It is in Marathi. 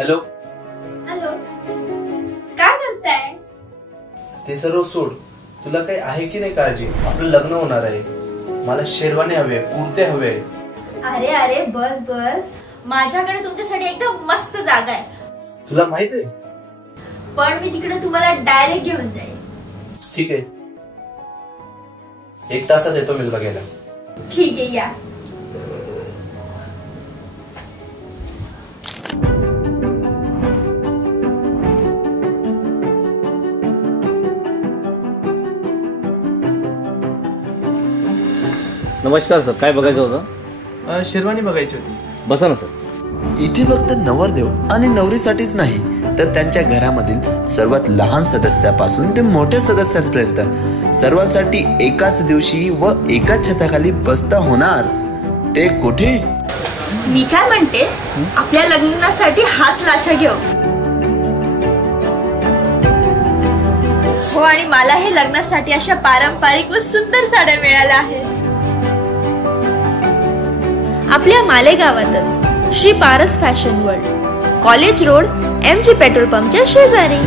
हॅलो हॅलो, काय करताय? ते सर्व सोड. तुला काही आहे की नाही काळजी? आपलं लग्न होणार आहे. मला शेरवानी हवे, कुर्ते हवे. अरे अरे बस बस, माझ्याकडे तुमच्यासाठी एकदम मस्त जागा आहे. तुला माहित आहे? पण मी तिकडे तुम्हाला डायरेक्ट घेऊन जाईल. ठीक आहे, 1 तासात येतो मी बघायला. ठीक आहे, या. नमस्कार सर, काय बघायचं होतं? शेरवानी बघायची होती. बसा ना सर. इथे फक्त नवरदेव आणि नवरीसाठीच नाही तर त्यांच्या घरामधील सर्वात लहान सदस्यापासून ते मोठ्या सदस्यांपर्यंत सर्वांसाठी एकाच दिवशी व एकाच छताखाली बसता होणार. ते कुठे? मी काय म्हणते, आपल्या लग्नासाठी हाच लाचा घेऊ. हो, आणि मला हे लग्नासाठी अशा पारंपरिक व सुंदर साड्या मिळाल्या आहेत. आपल्या मालेगावातच Shri Paras fashion world, college road, MG petrol पंपच्या शेजारी.